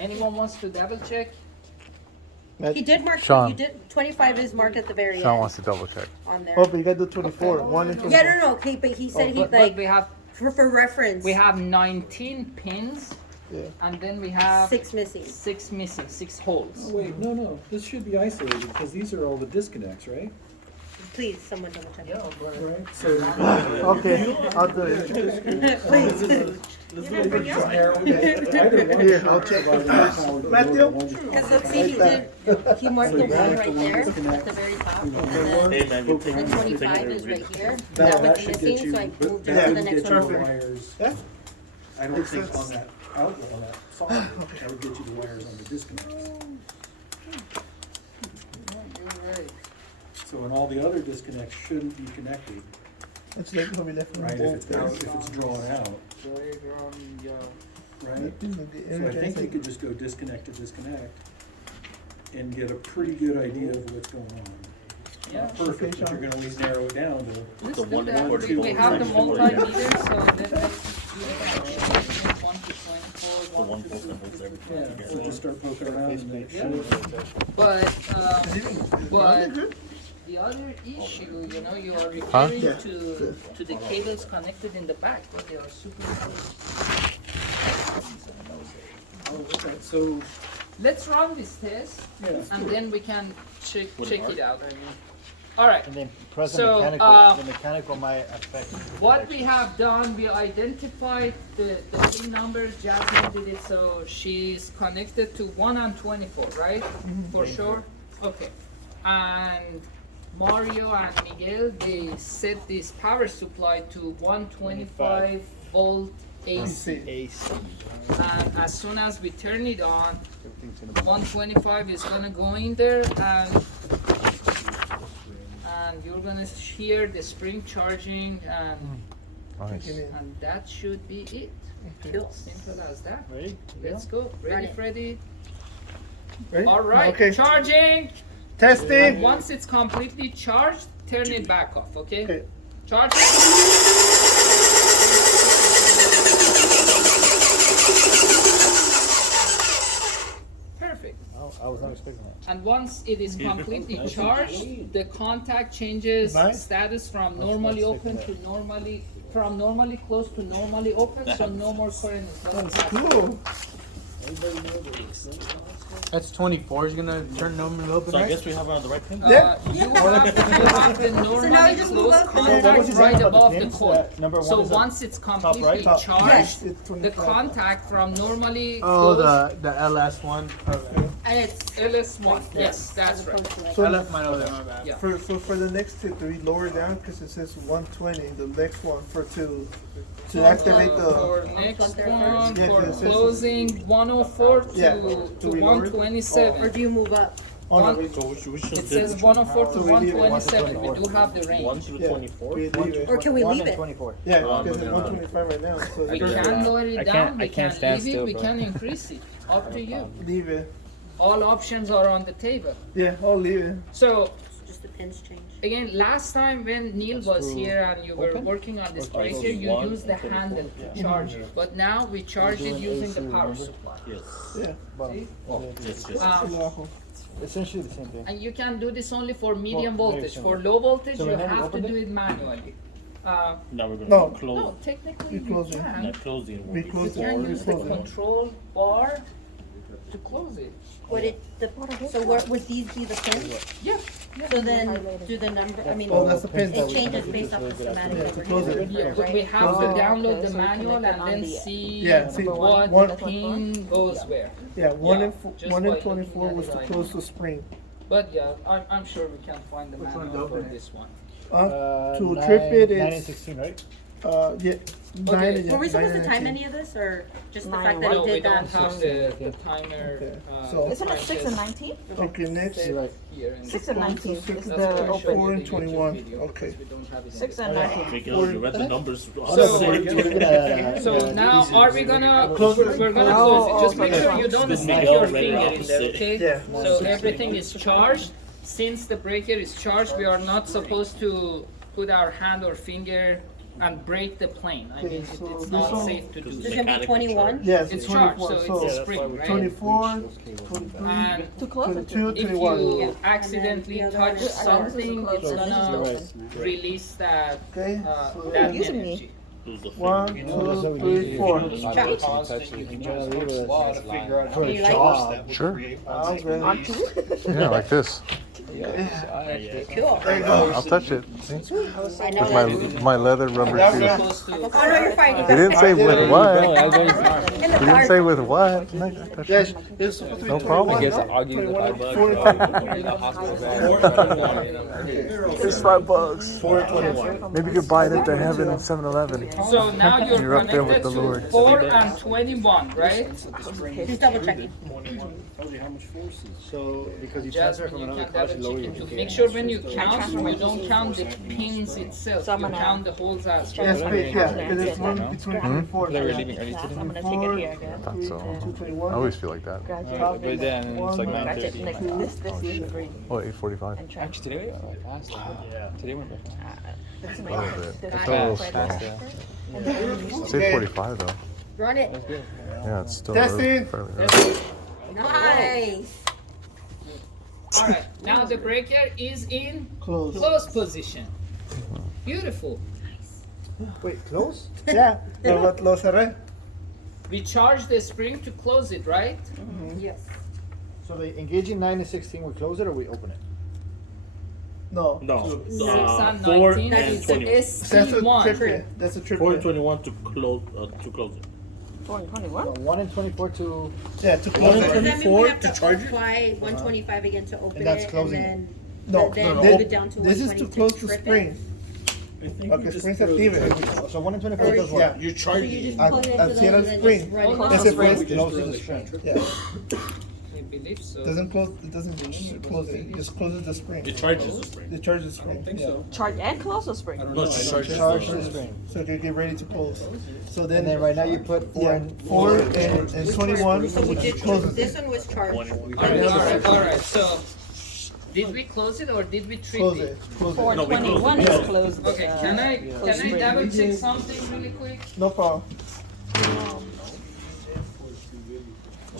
Anyone wants to double check? He did mark, Sean. you did, 25 is marked at the very Sean end wants to double check. on there. Oh, but you gotta do 24. 1 and 24. Yeah, no, okay, but he said he But like, we have for reference, 19 pins, Yeah. and then we have 6 missing. 6 missing, 6 holes. Oh, wait, no, this should be isolated, because these are all the disconnects, right? Please, someone double check. Right, so. Okay, I'll do it. Please. Either one should I'll check. provide enough power to Matthew? load one just- Because let's see, he marked the one right there at the very top. And then Hey man, you take the it. 25 is right here. That That was should get missing, you, so I but moved that it to the would next get you the one. wires. Yeah? I don't think on that outlet, on that socket, that would get you the wires on the disconnects. So, and all the other disconnects shouldn't be connected, It's like gonna be left right, if it's out, if it's drawn out, right? So I think you could just go disconnect to disconnect and get a pretty good idea of what's going on. Yeah. Perfect, but you're gonna always narrow it down to, Let's The do one that. quarter We have the volt multimeter, so then let's do the 1 to 24, The one 1 to volt that holds everything yeah, so together. just start poking around and make sure. But the other issue, you know, you are referring Yeah. to the cables connected in the back, but they are super close. Oh, okay, so, Let's run this test, yeah, and then we can check Would it it work? out. All right. And then present So, mechanical, the mechanical might affect. What we have done, we identified the pin numbers. Jasmine did it, so she's connected to 1 and 24, right? For sure. Okay. And Mario and Miguel, they set this power supply to 125 volt AC. AC. And as soon as we turn it on, 125 is gonna go in there, and you're gonna hear the spring charging, Nice. and that should be it. Simple as that. Ready? Let's go. Ready, Freddy? Ready? All right. Okay. Charging. And Testing. once it's completely charged, turn it back off. Okay. Okay. Charging. Perfect. I was not expecting that. And once it is completely charged, the contact changes Nice. status from normally open to normally closed to normally open, so no more current is going to happen. Cool. That's 24 is gonna turn normally open, So I right? guess we have the right pin? You have the now normally you just closed move up. contact right above the coil. Number one So is once it's completely right? Yes. charged, It's the 25. contact from normally Oh, closed the LS one. And it's LS1. Yes, that's right. So I left mine over there, my bad. Yeah. for the next two, do we lower down because it says 120? The next one to activate the. For next one, Yeah, for this is- closing 104 Yeah. to Do we lower it? 127. or do you move up? Oh, no, One- we- So we should It says 104 to So we leave it 127. We do have the 1 range. to the Yeah. 24? we leave it. Or can we 1 leave and it? 24. Yeah, No, because no, it's no, no. 125 right now. So We it's can lower it down, we I can't can stand leave it, still, we bro. can increase it. Up to you. leave it. All options are on the table. Yeah, I'll leave it. So Just the pins change. again, last time when Neil was here and you were working on this breaker, you One used the and 24. handle to charge it. But now we charge it using the power supply. Yes. Yeah. See? Oh, yes. Um, Essentially the same thing. And you can do this only for medium Well, very voltage. similar. For low voltage, So you whenever you have to open do it? it manually. Now we're No. gonna close. No, technically You you close it. can. Not closing. We close You it. can We use the close it. control bar to close it. Would it, so would these be the pins? Yeah. So then do the number, I mean, Oh, that's the pins that it we. changes based off the schematic Yeah, that to we're close it. using, Yeah, but we right? have to Oh, download okay, the so we manual connect and it on then the- see Yeah, see, what one- pin goes where. Yeah, one Yeah, and just one by and 24 looking was at to it, I close know. the spring. But yeah, I'm sure we can find the Which one manual to for open it? this one. To trip it 9 and is 16, right? yeah, nine and Were we supposed to and time 18. any of this, or just the Nine fact and that No, he we did don't that? have the timer. Okay, so- Isn't it time 6 and just 19? Okay, next. set Right. here in 6 the- and 19 Six is and That's why I the showed open. you 4 and the YouTube 21, video, okay. because we don't have it in 6 the- and 19. Miguel, you read the numbers. So now are we gonna Close it. we're gonna Oh, close it. Just okay. make sure you don't This stick Miguel your read it finger in there, opposite. okay? Yeah. So everything is charged. Since the breaker is charged, we are not supposed to put our hand or finger and break the plane. I mean, Okay, so it's this not one- safe to do There's that. gonna be 21. Yes, It's 24. charged, so So it's a spring, right? 24, 23, And Too close. 22, if 21. you accidentally And then the other touch one is something, closed, it's and this is gonna open. release that Okay, so that Using me. energy. Lose the 1, 2, 3, 4. Try. You can just put slot to figure out how Do to you like job that would Sure. create Sounds good. On two? Yeah, like this. Cool. There you go. I'll touch it. See? I know With that. my leather rubber Yeah, shoes. yeah. Supposed to. Oh, no, you're fine. You He got didn't say with what. in He the didn't car. say with what. No, touch Yes, it. it's supposed to be No 21. problem. I guess no? I'll give you the 21, 5 bucks. 45. It's $5. 421. Maybe you could buy it at the Heaven 7-Eleven. So now you're You're up there with connected the to Lord. 4 and 21, right? He's double checking. Tells you how much force is. So, because you Just transfer when from you another can class, double you lower check your it too. ticket. Make sure when you count, you don't count the pins itself. So I'm You gonna- count the holes as well. Yes, please, yeah, because it's one between 24. Hmm? They were leaving early today. I'm gonna take it here again. I thought so. 221. I always feel like that. But then it's like Gotcha. 9:30. Like this is green. Oh, 8:45. And try. Actually, today went fast. Today went fast. That's A my little favorite. bit. This It's a little is slow. And then It's 8:45 though. run it. Yeah, it's still Testing. early, fairly early. Nice. Alright, now the breaker is in Close. close position. Beautiful. Wait, close? Yeah, lo cerré. We charge the spring to close it, right? Yes. So the engaging 9 and 16, we close it or we open it? No. No. 6 and 4 19 and is the 21. That's a ST1. triplet. That's a 4 and triplet. 21 to close it. 4 and 21. 1 and 24 to. Yeah, to One close and it. Does that mean we 24 have to to charge it? apply 125 again to open And that's it, closing and No, then no, move no. it down to This is 120 to close the trip it? spring. I think Okay, you just springs throw active. the- So 1 and 24 does what? Yeah. You're So you charging. just Al- plug it al into cierra those el and spring. just run it. Hold Ese on. fue. Closes the spring. Yeah, I believe so. doesn't close. It doesn't close it. It just closes the spring. It charges the spring. It charges the spring. I think yeah. so. Charge and close the spring. I don't No, know. it's I don't charged. check. Charge the spring. So you get ready to close. So And then then, right now you put 4 yeah, and 4 and 21 So we did, closes this it. one was charged. Alright. So, did we close it or did we treat Close it? it. Close Four it. No, we close 21 it. is closed. Okay, can I double check something really quick? No problem.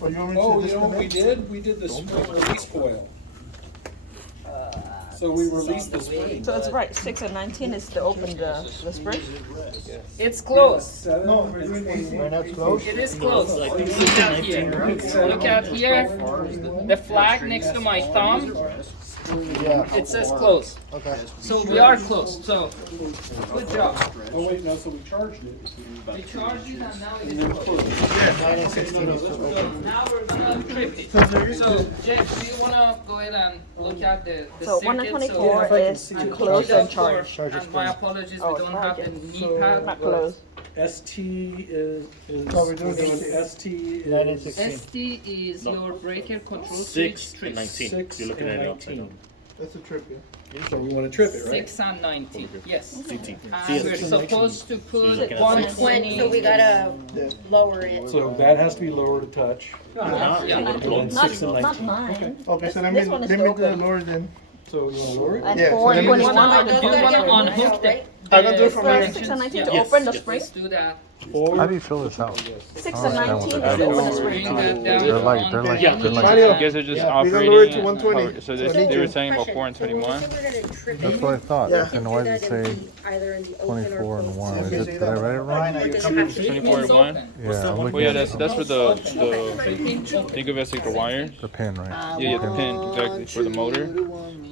But you want me to Oh, you know what we disconnect? did? We did the spring release coil. So we released the spring. So it's right, 6 and 19 is to open the spring. It's closed. No, we're doing 18. Right now it's closed. It is closed. Look at here. Look at here. The flag next to my thumb, Yeah. it says closed. Okay. So we are closed. So, good job. Oh, wait, no, so we charged it. We charged it and now it is closed. 9 and 16 is to So open. now we're gonna trip it. So, Jeff, do you wanna go ahead and look at the So circuit? 1 and 24 is to close and charge. And my apologies, we Oh, don't have the charge it. knee pad. Not but closed. ST is, No, we're doing ST 9 and is 16. ST is No. your breaker control 6 switch and trip. 19. 6 You're looking at and it upside 19. down. That's a triplet. So we wanna trip it, right? 6 and 19, yes. CT. And we're supposed to put looking at 120. So we gotta Yeah. lower it. So that has to be lower to touch. Yeah, Yeah. we're closing Not, 6 and 19. not 9. Okay, so let This me one is do to the open. lower then. So you wanna lower it? And Yeah, 4 so and let me- 21 are Do the you two wanna together, unhook the right? I'm gonna do it from For here. 6 and 19 to Yes, open the yes, spring. Let's do that. How do you fill this out? 6 I and don't 19 understand is to what open the that spring. Bring that down They're to like, they're like, 120. they're like. Mario. You guys are just Yeah, we're gonna lower it to operating. 120. So So they were saying about Pressure. 4 and So when we 21. say we're gonna trip That's it, what I thought. Yeah. Then why does it say 24 and 1? Is it, did I write it wrong? Ryan, are you coming? 24 and 1. Yeah, I'm Well, looking yeah, at that's for the think of it as like the wires. the pin, right? Yeah, the pin exactly for the motor.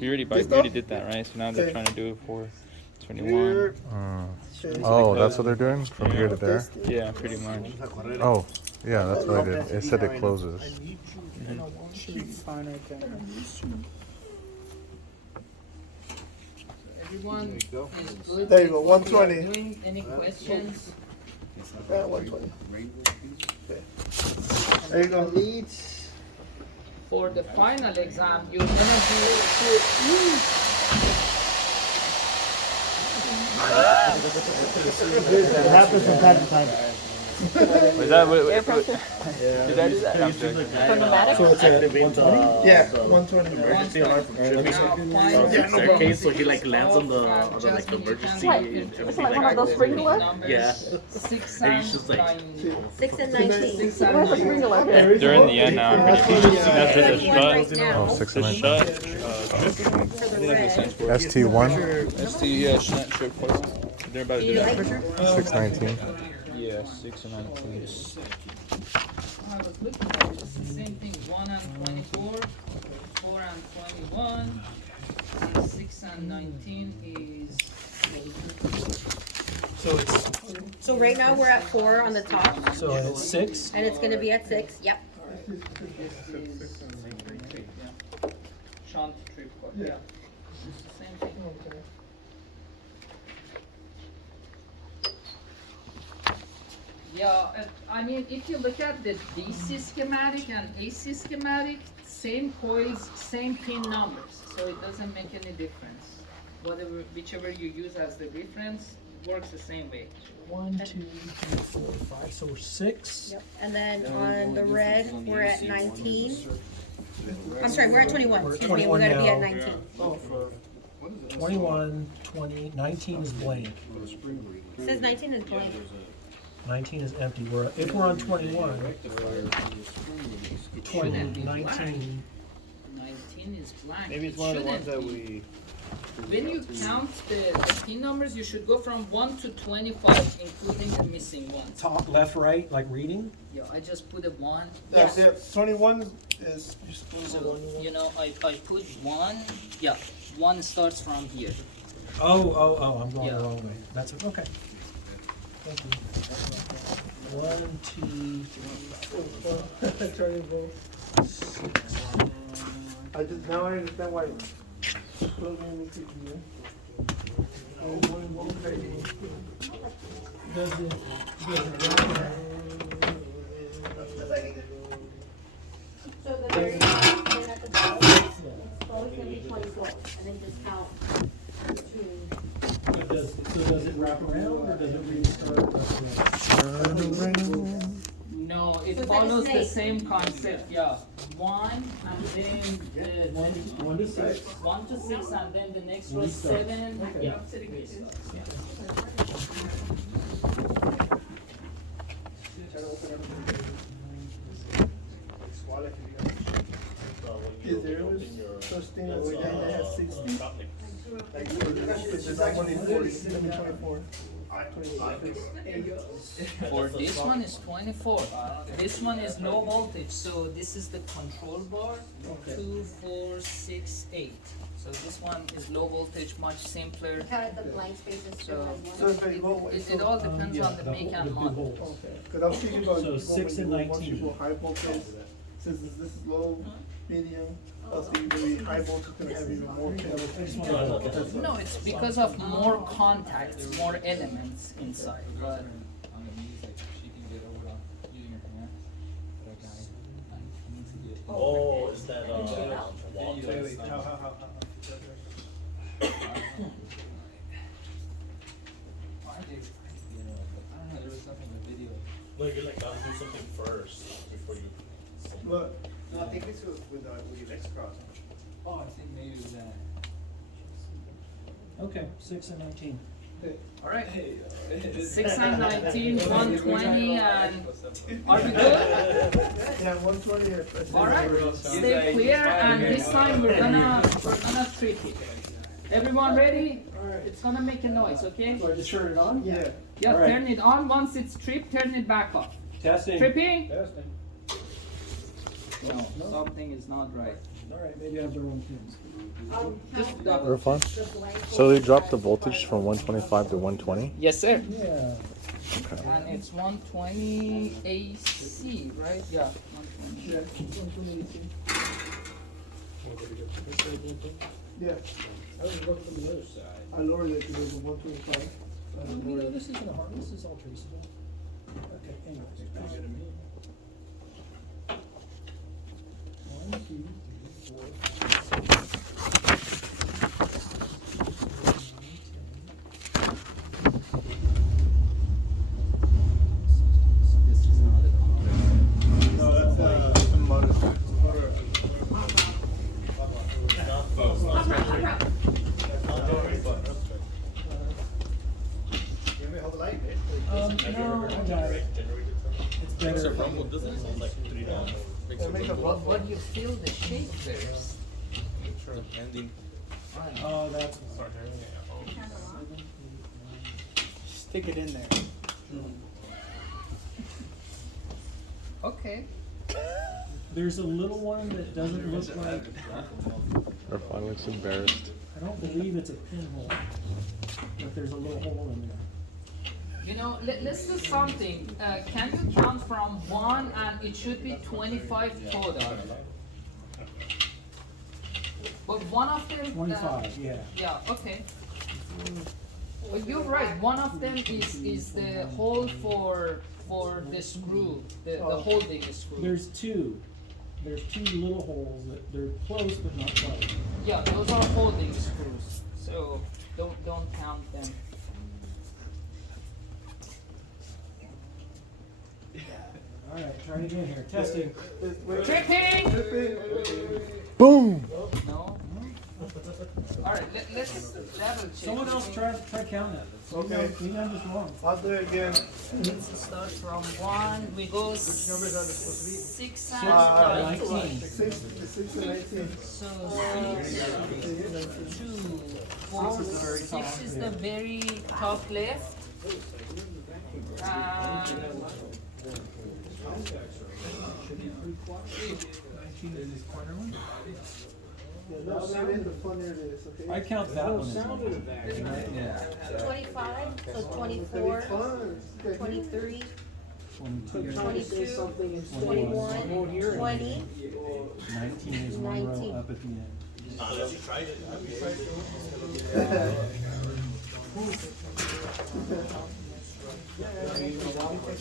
We already did that, right? So now they're trying to do it for 21. Oh, that's what they're doing? From here to there? Yeah, pretty much. Oh, yeah, that's what I did. It said it closes. Everyone is good. There you go, with what we are 120. doing? Any questions? Yeah, 120. There you go. For the final exam, you're gonna do It happens from time to time. Was that what? Did I do that? I'm joking. For pneumatic? So it's at Activate 120? Yeah, 120. emergency alarm from tripping. Now, So final staircase, so he like numbers lands on the of like Jasmine, you emergency can- and It's everything like one of those sprinklers? Yeah. 6 And and he's just like- 9. 6 and 19. 6 and Where's the 9. sprinkler? They're in the end now. That's Pretty for much. the, That's There's the like one right shot. now Oh, 6 The and shot. 19. for the red. ST1, ST, yeah, shot trip poison. They're about to do You that. like 619. Yeah, 6 and 19. I was looking at this, the same thing, 1 and 24, 4 and 21, and 6 and 19 is. So it's, So right now we're at 4 on the top, so it's 6. and it's gonna be at 6, yep. This is shunt trip cord, yeah. Same thing. Yeah, I mean, if you look at the DC schematic and AC schematic, same coils, same pin numbers, so it doesn't make any difference. Whatever, whichever you use as the reference, works the same way. 1, 2, 3, 4, 5. So 6. Yep. And then on the red, we're at 19. I'm sorry, we're at 21, We're at excuse me, we 21 gotta be at now. 19. 21, 20, 19 is blank. It says 19 is blank. 19 is empty. If we're on 21, 19. 19 is blank. Maybe it's It one of the ones shouldn't that be. we. When you count the pin numbers, you should go from 1 to 25, including the missing ones. Top, left, right, like reading? Yeah, I just put a 1. That's it. 21 is, you're supposed to. So, you know, I put 1, yeah, 1 starts from here. Oh, I'm going Yeah. the wrong way. That's okay. Thank you. 1, 2, 3, 4, I just, now I understand why. Plugging into you. Does it So the very top, then at the top, it's always gonna be 24, and then just count 2. does it wrap around or does it restart? No, it So it's like a follows the snake. same concept, yeah. 1 and then 1 to 6. 1 to 6 and then the next row 7. Okay. Yeah, yeah. Is there such thing as a guy that has 60? Like, it's not only 40, I mean 24. For this one is 24. This one is low voltage, so this is the control bar. 2, 4, 6, 8. So this one is low voltage, much simpler. Cut the blank spaces to So- So it's very low. It all depends on the make and model. Okay, because I was thinking about. So going 6 and maybe once 19. you go high voltage, since this is low, medium, I was thinking maybe high voltage gonna have even more channels. No, it's because of more contacts, more elements inside. But Oh, is that wall test? No, you're like, gotta do something first before you. But No, I think it's with your legs crossed. oh, I think maybe that. Okay, 6 and 19. All right. 6 and 19, 120, and are we good? yeah, 120. All right. Stay clear, and this time we're gonna trip it. Everyone ready? It's gonna make a noise, okay? So I just turn it on? Yeah. Yeah, All right. turn it on. Once it's tripped, turn it back off. Testing. Tripping? Testing. No, something is not right. All right, maybe I have the wrong pins. Just double. Irfan? The blank. So they dropped the voltage from 125 to 120? Yes, sir. Yeah. And it's 120 AC, right? Yeah. 120. Yeah. I was looking from the other side. I lowered it to the 125. You know, this isn't hard, this is all traceable. Okay, anyways. 1, 2, 3, 4. make a rough But you feel the shape first. Ending. Oh, that's. Stick it in there. Okay. There's a little one that doesn't look like, Irfan looks embarrassed. I don't believe it's a pinhole, but there's a little hole in there. You know, let's do something. Can you count from 1 and it should be 25 total? But one of them. 25, yeah. Yeah. Okay. But you're right. One of them is the hole for the screw, the holding screw. There's two. There's two little holes that they're close but not quite. Yeah, those are holding screws. So don't count them. All right, try it again here. Testing. Tripping. Boom! No. All right. Let's double check. Someone else try counting it. Okay. We done this wrong. I'll do it again. Let's start from 1. We go Which numbers are they supposed to be? 6 and 19. 6 and 19. So 6, 2, 4, 6 is the very top left. Yeah, no, not in the funnier it is, okay? I count that one. 25, so 24, Fun. Okay. 23, 22. 22, 21, 20. 19 is one row 19. up at the end. Unless you tried it.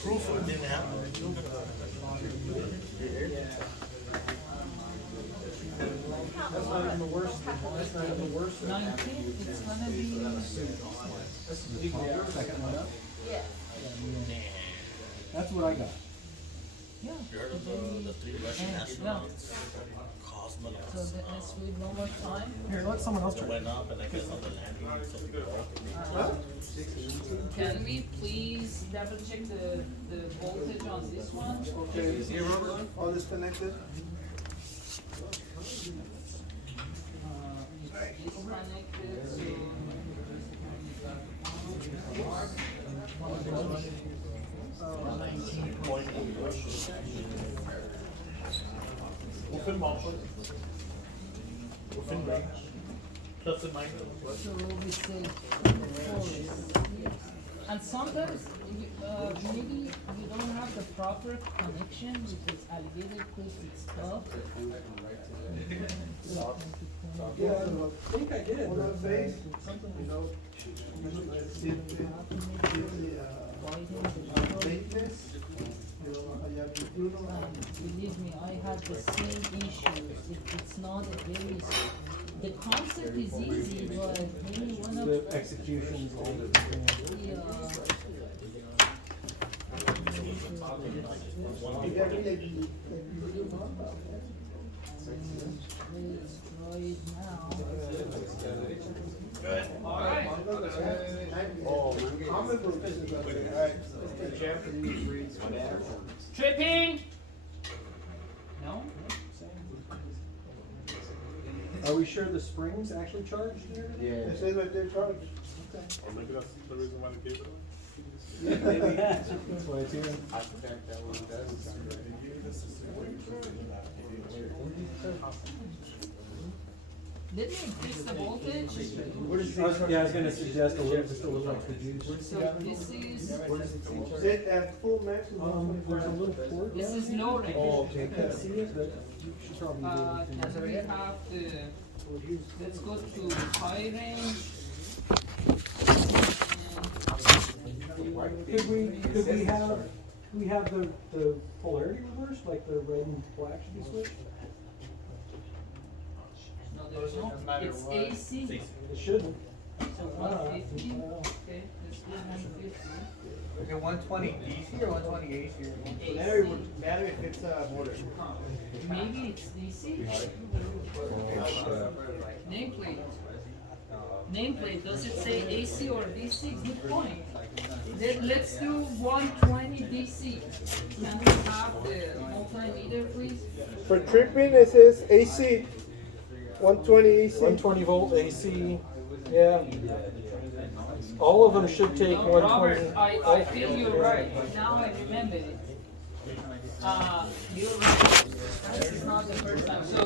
Proof it didn't happen. That's not even the worst. That's not even the worst. 19, it's gonna be. Second one up. Yeah. That's what I got. Yeah. You heard of the 3 Russian astronauts? Cosmonauts. So let's read one more time. Here, let someone else try. Went up and I guess on the landing something broke. Can we please double check the voltage on this one? Okay. All disconnected? Disconnected, so. Plus and minus. So we say 4. And sometimes maybe you don't have the proper connection because alligator clip is tough. Yeah, I think I did. On that face, you know, lateness, you know, Believe me, I had the same issues. It's not a very. The concept is easy, but maybe one of The execution is all the let's try it now. Tripping. No. Are we sure the springs actually charged here? It says right there, charged. Or maybe that's the reason why they gave it away. That's why it's here. Let me increase the voltage. Yeah, I was gonna suggest just a little extra juice. So this is Is it at full max? There's a little port. this is low range. I can't see it, but you should probably be able Can we have the, let's go to high range. Could we have the polarity reversed, like the red and black should be switched? No, there's no, it's AC. It shouldn't. So 150, okay, let's do 150. Okay, 120 DC or 120 AC? Battery if it's motor. Maybe it's DC. Nameplate. Nameplate, does it say AC or DC? Good point. Then let's do 120 DC. Can we have the multimeter, please? For tripping, it says AC, 120 AC. 120 volt AC, yeah. All of them should take No, 120. Robert, I feel you're right. Now I remember it. You're right. This is not the first time. So